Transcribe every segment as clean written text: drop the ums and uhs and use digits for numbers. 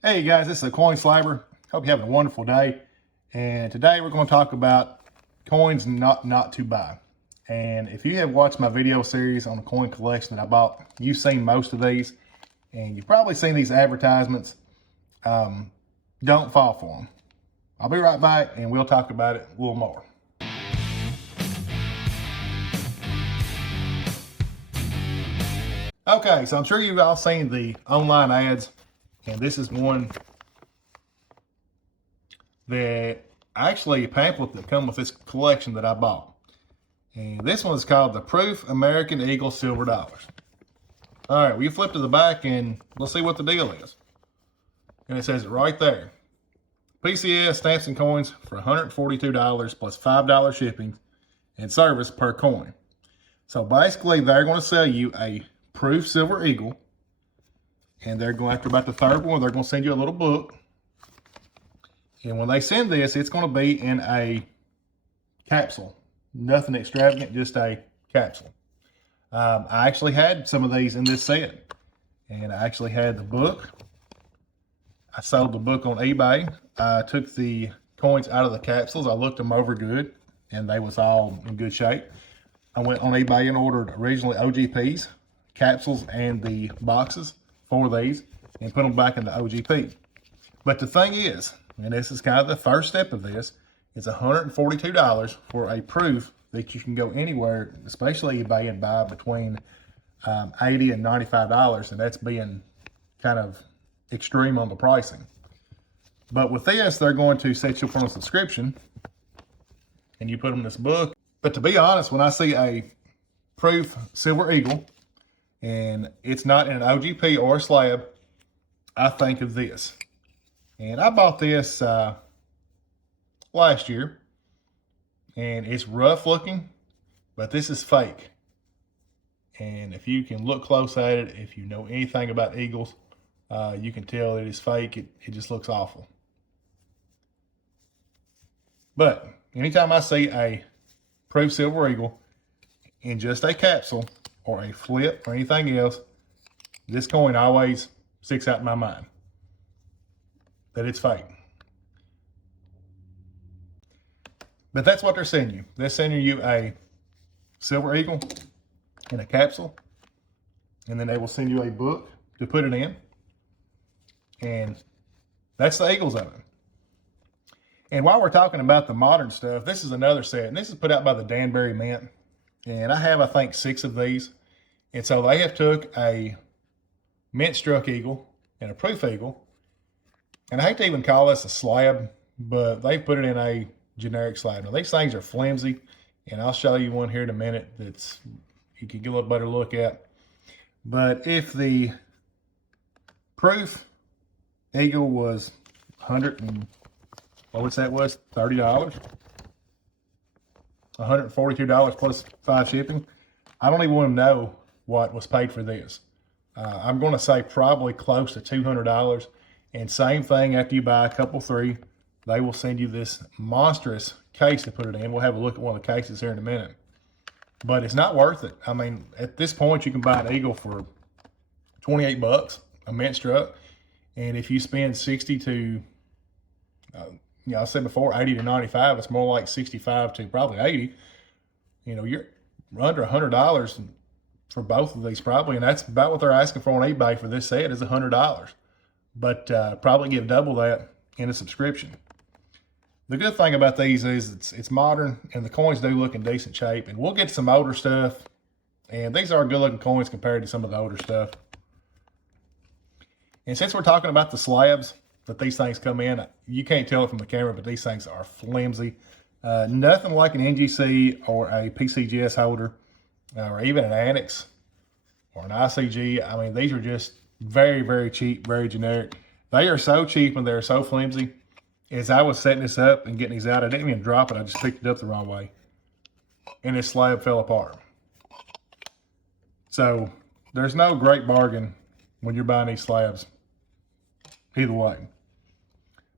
Hey guys, this is a Coin Slabber. Hope you're having a wonderful day. And today we're going to talk about coins not to buy. And if you have watched my video series on the coin collection that I bought, you've seen most of these, and you've probably seen these advertisements. Don't fall for them. I'll be right back, and we'll talk about it a little more. Okay, so I'm sure you've all seen the online ads, and this is one that actually a pamphlet that come with this collection that I bought. And this one is called the Proof American Eagle Silver Dollars. All right, we flip to the back and we'll see what the deal is. And it says it right there. PCS stamps and coins for $142 plus $5 shipping and service per coin. So basically they're going to sell you a Proof Silver Eagle, and they're going, after about the third one, they're going to send you a little book. And when they send this, it's going to be in a capsule. Nothing extravagant, just a capsule. I actually had some of these in this set. And I actually had the book. I sold the book on eBay. I took the coins out of the capsules. I looked them over good, and they was all in good shape. I went on eBay and ordered originally OGPs, capsules, and the boxes for these, and put them back into OGP. But the thing is, and this is kind of the first step of this, it's $142 for a proof that you can go anywhere, especially eBay, and buy between $80 and $95, and that's being kind of extreme on the pricing. But with this, they're going to set you up on a subscription, and you put them in this book. But to be honest, when I see a Proof Silver Eagle, and it's not in an OGP or a slab, I think of this. And I bought this last year, and it's rough looking, but this is fake. And if you can look close at it, if you know anything about eagles, you can tell it is fake. It just looks awful. But anytime I see a Proof Silver Eagle in just a capsule or a flip or anything else, this coin always sticks out in my mind that it's fake. But that's what they're sending you. They're sending you a Silver Eagle in a capsule, and then they will send you a book to put it in. And that's the Eagles of it. And while we're talking about the modern stuff, this is another set, and this is put out by the Danbury Mint. And I have, I think, 6 of these. And so they have took a mint struck eagle and a proof eagle, and I hate to even call this a slab, but they put it in a generic slab. Now these things are flimsy, and I'll show you one here in a minute that's you can get a little better look at. But if the proof eagle was $30, $142 plus 5 shipping, I don't even want to know what was paid for this. I'm going to say probably close to $200. And same thing, after you buy a couple 3, they will send you this monstrous case to put it in. We'll have a look at one of the cases here in a minute. But it's not worth it. I mean, at this point, you can buy an eagle for $28, a mint struck. And if you spend 60 to, I said before, 80 to 95, it's more like 65 to probably 80. You're under $100 for both of these probably, and that's about what they're asking for on eBay for this set is $100. But probably give double that in a subscription. The good thing about these is it's modern, and the coins do look in decent shape. And we'll get some older stuff, and these are good looking coins compared to some of the older stuff. And since we're talking about the slabs that these things come in, you can't tell it from the camera, but these things are flimsy. Nothing like an NGC or a PCGS holder, or even an Annex or an ICG. I mean, these are just very, very cheap, very generic. They are so cheap and they're so flimsy. As I was setting this up and getting these out, I didn't even drop it. I just picked it up the wrong way, and this slab fell apart. So there's no great bargain when you're buying these slabs either way.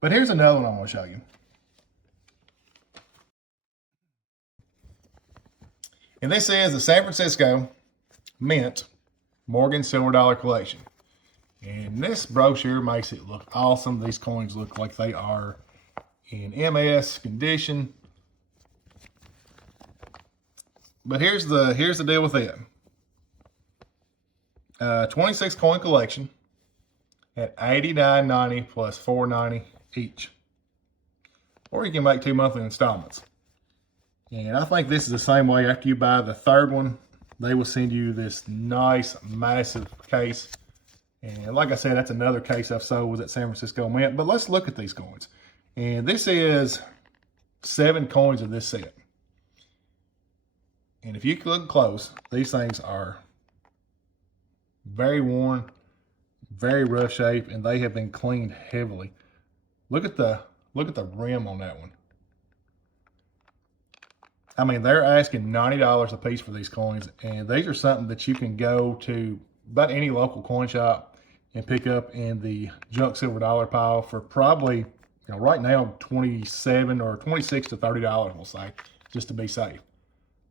But here's another one I want to show you. And this is the San Francisco Mint Morgan Silver Dollar Collection. And this brochure makes it look awesome. These coins look like they are in MS condition. But here's the deal with it. 26 coin collection at $89.90 plus $4.90 each. Or you can make 2 monthly installments. And I think this is the same way. After you buy the third one, they will send you this nice, massive case. And like I said, that's another case I've sold was at San Francisco Mint. But let's look at these coins. And this is 7 coins of this set. And if you look close, these things are very worn, very rough shape, and they have been cleaned heavily. Look at the rim on that one. I mean, they're asking $90 a piece for these coins, and these are something that you can go to about any local coin shop and pick up in the junk silver dollar pile for probably, right now, $27 or $26 to $30, we'll say, just to be safe.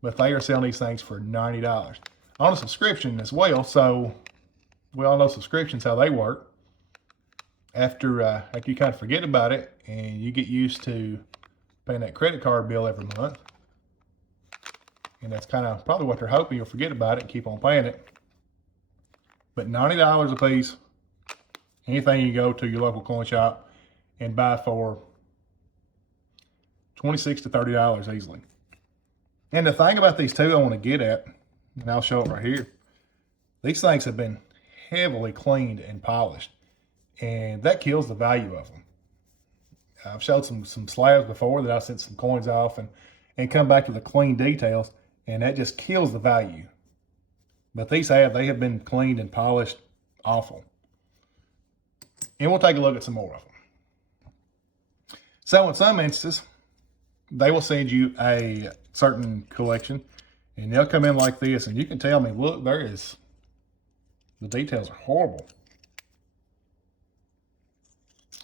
But they are selling these things for $90 on a subscription as well. So we all know subscriptions, how they work. After you kind of forget about it and you get used to paying that credit card bill every month, and that's kind of probably what they're hoping, you'll forget about it and keep on paying it. But $90 a piece, anything you go to your local coin shop and buy for $26 to $30 easily. And the thing about these two I want to get at, and I'll show it right here, these things have been heavily cleaned and polished, and that kills the value of them. I've showed some slabs before that I sent some coins off and come back to the clean details, and that just kills the value. But they have been cleaned and polished awful. And we'll take a look at some more of them. So in some instances, they will send you a certain collection, and they'll come in like this, and you can tell me, look, the details are horrible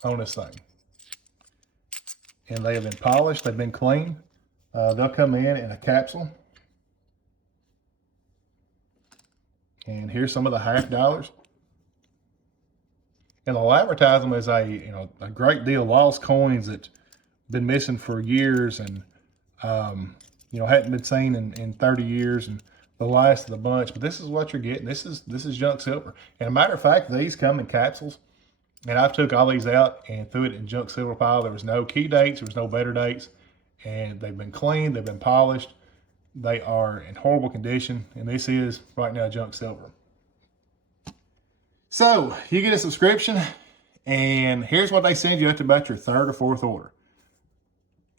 on this thing. And they have been polished, they've been cleaned. They'll come in a capsule. And here's some of the $50. And they'll advertise them as a great deal, lost coins that been missing for years and hadn't been seen in 30 years and the last of the bunch. But this is what you're getting. This is junk silver. And a matter of fact, these come in capsules. And I took all these out and threw it in junk silver pile. There was no key dates. There was no better dates. And they've been cleaned. They've been polished. They are in horrible condition. And this is right now junk silver. So you get a subscription, and here's what they send you after about your 3rd or 4th order.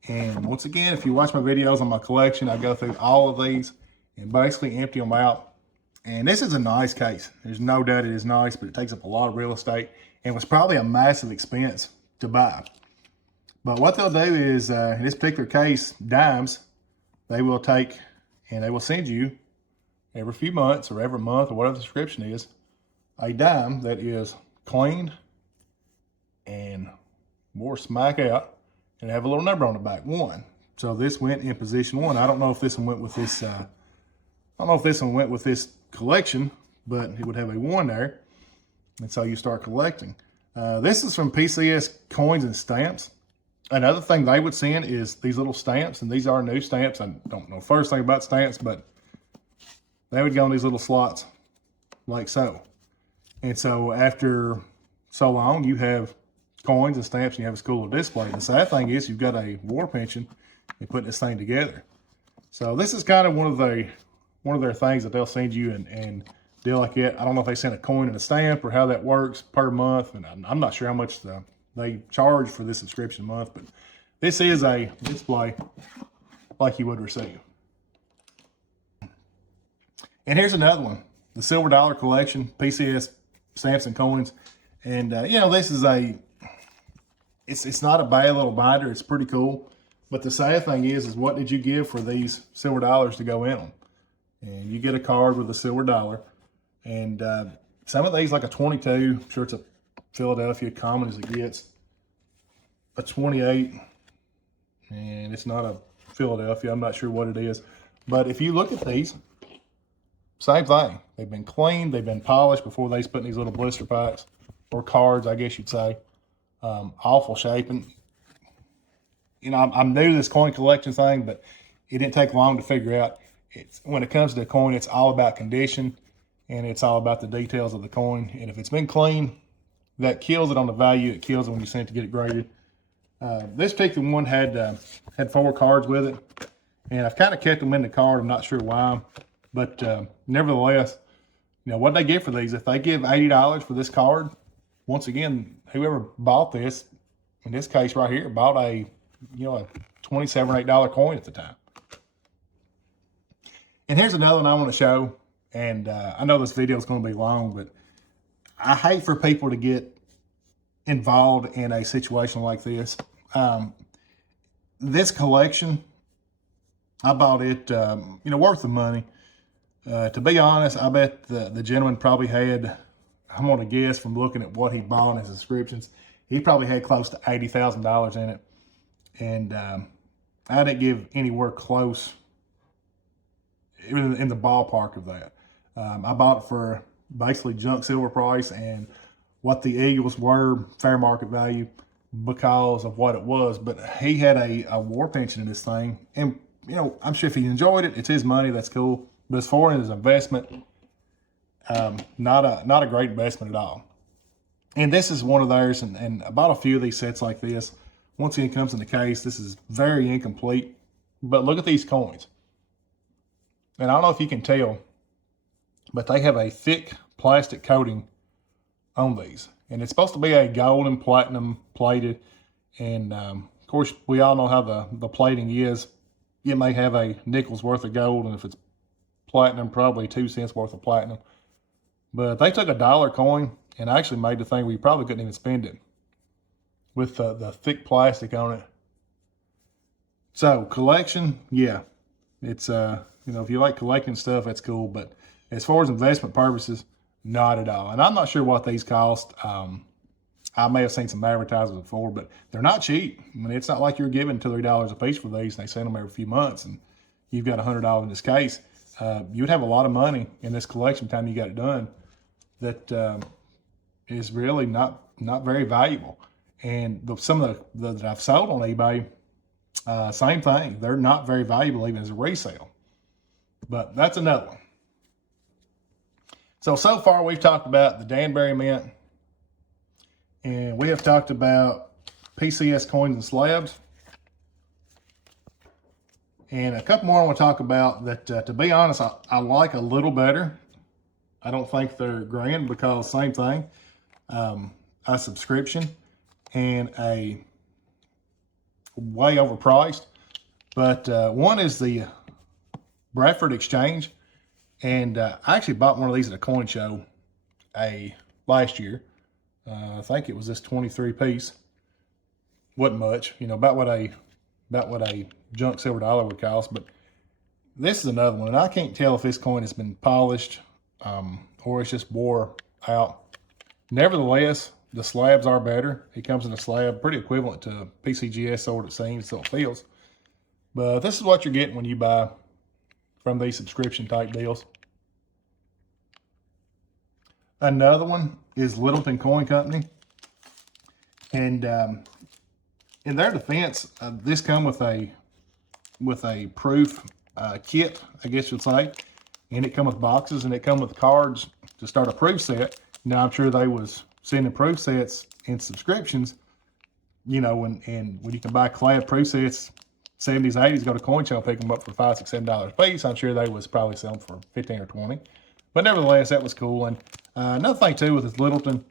And once again, if you watch my videos on my collection, I go through all of these and basically empty them out. And this is a nice case. There's no doubt it is nice, but it takes up a lot of real estate and was probably a massive expense to buy. But what they'll do is, in this particular case, dimes, they will take and they will send you every few months or every month or whatever the subscription is, a dime that is cleaned and wore smack out and have a little number on the back, 1. So this went in position 1. I don't know if this one went with this, collection, but it would have a 1 there. And so you start collecting. This is from PCS Coins and Stamps. Another thing they would send is these little stamps, and these are new stamps. I don't know the first thing about stamps, but they would go in these little slots like so. And so after so long, you have coins and stamps and you have a school display. The sad thing is you've got a war pension in putting this thing together. So this is kind of one of their things that they'll send you and deal like it. I don't know if they send a coin and a stamp or how that works per month. And I'm not sure how much they charge for this subscription a month, but this is a display like you would receive. And here's another one, the Silver Dollar Collection, PCS Stamps and Coins. And, this is it's not a bad little binder. It's pretty cool. But the sad thing is what did you give for these silver dollars to go in them? And you get a card with a silver dollar. And some of these, like a 22, I'm sure it's a Philadelphia, common as it gets. A 28, and it's not a Philadelphia. I'm not sure what it is. But if you look at these, same thing. They've been cleaned, they've been polished before they put in these little blister packs, or cards, I guess you'd say. Awful shape. And, you know, I'm new to this coin collection thing, but it didn't take long to figure out. When it comes to a coin, it's all about condition, and it's all about the details of the coin. And if it's been clean, that kills it on the value. It kills it when you send it to get it graded. This particular one had 4 cards with it, and I've kind of kept them in the card. I'm not sure why, but nevertheless, you know, what they give for these, if they give $80 for this card, once again, whoever bought this, in this case right here, bought a $27 or $8 coin at the time. And here's another one I want to show, and I know this video is going to be long, but I hate for people to get involved in a situation like this. This collection, I bought it, worth the money. To be honest, I bet the gentleman probably had, I'm going to guess from looking at what he bought in his subscriptions, he probably had close to $80,000 in it. And I didn't give anywhere close, even in the ballpark of that. I bought it for basically junk silver price and what the Eagles were fair market value because of what it was. But he had a war pension in this thing. And, you know, I'm sure if he enjoyed it, it's his money, that's cool. But as far as his investment, not a great investment at all. And this is one of theirs, and about a few of these sets like this, once again comes in the case, this is very incomplete. But look at these coins. And I don't know if you can tell, but they have a thick plastic coating on these. And it's supposed to be a gold and platinum plated. And of course, we all know how the plating is. It may have a nickel's worth of gold, and if it's platinum, probably 2 cents worth of platinum. But they took a $1 coin and actually made the thing where you probably couldn't even spend it with the thick plastic on it. So collection, yeah, it's if you like collecting stuff, that's cool. But as far as investment purposes, not at all. And I'm not sure what these cost. I may have seen some advertisements before, but they're not cheap. I mean, it's not like you're giving $2 or $3 a piece for these, and they send them every few months, and you've got $100 in this case. You'd have a lot of money in this collection time you got it done that is really not very valuable. And some of the that I've sold on eBay, same thing. They're not very valuable even as a resale. But that's another one. So far we've talked about the Danbury Mint, and we have talked about PCS coins and slabs. And a couple more I want to talk about that, to be honest, I like a little better. I don't think they're grand because same thing, a subscription and a way overpriced. But one is the Bradford Exchange. And I actually bought one of these at a coin show last year. I think it was this 23 piece. Wasn't much, about what a junk silver dollar would cost. But this is another one, and I can't tell if this coin has been polished or it's just wore out. Nevertheless, the slabs are better. It comes in a slab pretty equivalent to PCGS sword, it seems, so it feels. But this is what you're getting when you buy from these subscription type deals. Another one is Littleton Coin Company. And in their defense, this come with a proof kit, I guess you'd say. And it come with boxes, and it come with cards to start a proof set. Now, I'm sure they was sending proof sets in subscriptions, and when you can buy collab proof sets, 70s, 80s, go to coin show, pick them up for $5, $6, $7 a piece. I'm sure they was probably selling for 15 or 20. But nevertheless, that was cool. And another thing too with this Littleton,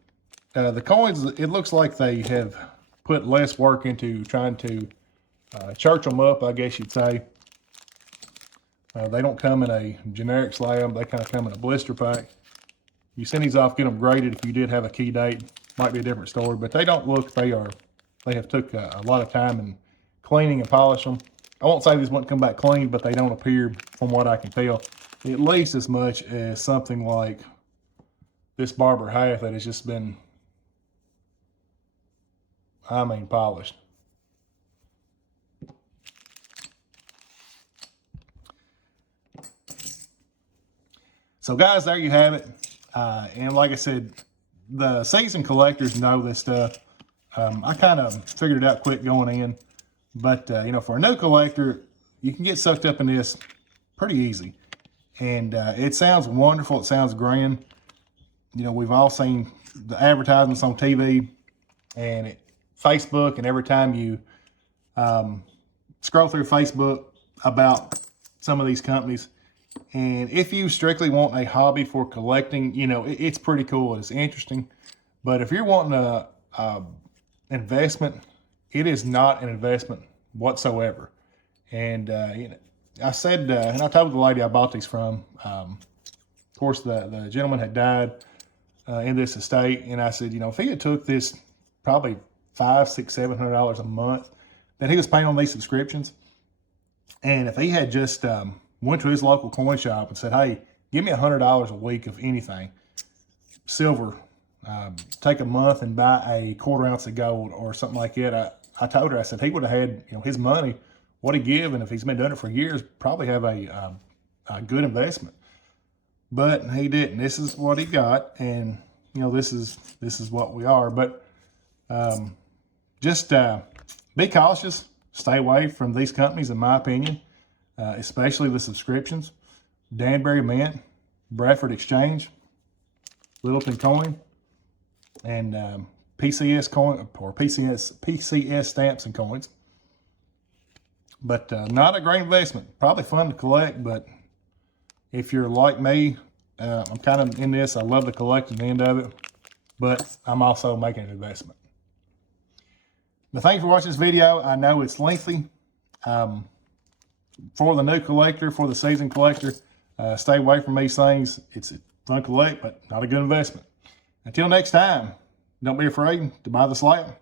the coins, it looks like they have put less work into trying to church them up, I guess you'd say. They don't come in a generic slab. They kind of come in a blister pack. You send these off, get them graded. If you did have a key date, might be a different story. But they don't look, they have took a lot of time in cleaning and polish them. I won't say these won't come back clean, but they don't appear, from what I can tell, at least as much as something like this Barber half that has just been, polished. So guys, there you have it. And like I said, the seasoned collectors know this stuff. I kind of figured it out quick going in, but you know, for a new collector, you can get sucked up in this pretty easy. And it sounds wonderful. It sounds grand. You know, we've all seen the advertisements on TV and Facebook, and every time you scroll through Facebook about some of these companies, and if you strictly want a hobby for collecting, you know, it's pretty cool. It's interesting. But if you're wanting a investment, it is not an investment whatsoever. And you know, I said, and I told the lady I bought these from, of course, the gentleman had died in this estate, and I said, you know, if he had took this probably $500, $600, $700 a month that he was paying on these subscriptions, and if he had just went to his local coin shop and said, hey, give me $100 a week of anything, silver, take a month and buy a 1/4 ounce of gold or something like that, I told her, I said, he would have had, you know, his money, what he give, and if he's been doing it for years, probably have a good investment. But he didn't. This is what he got, and you know, this is what we are. But just be cautious. Stay away from these companies, in my opinion, especially the subscriptions. Danbury Mint, Bradford Exchange, Littleton Coin, and PCS coin, or PCS stamps and coins. But not a great investment. Probably fun to collect, but if you're like me, I'm kind of in this. I love the collecting end of it, but I'm also making an investment. But thanks for watching this video. I know it's lengthy. For the new collector, for the seasoned collector, stay away from these things. It's fun to collect, but not a good investment. Until next time, don't be afraid to buy the slab.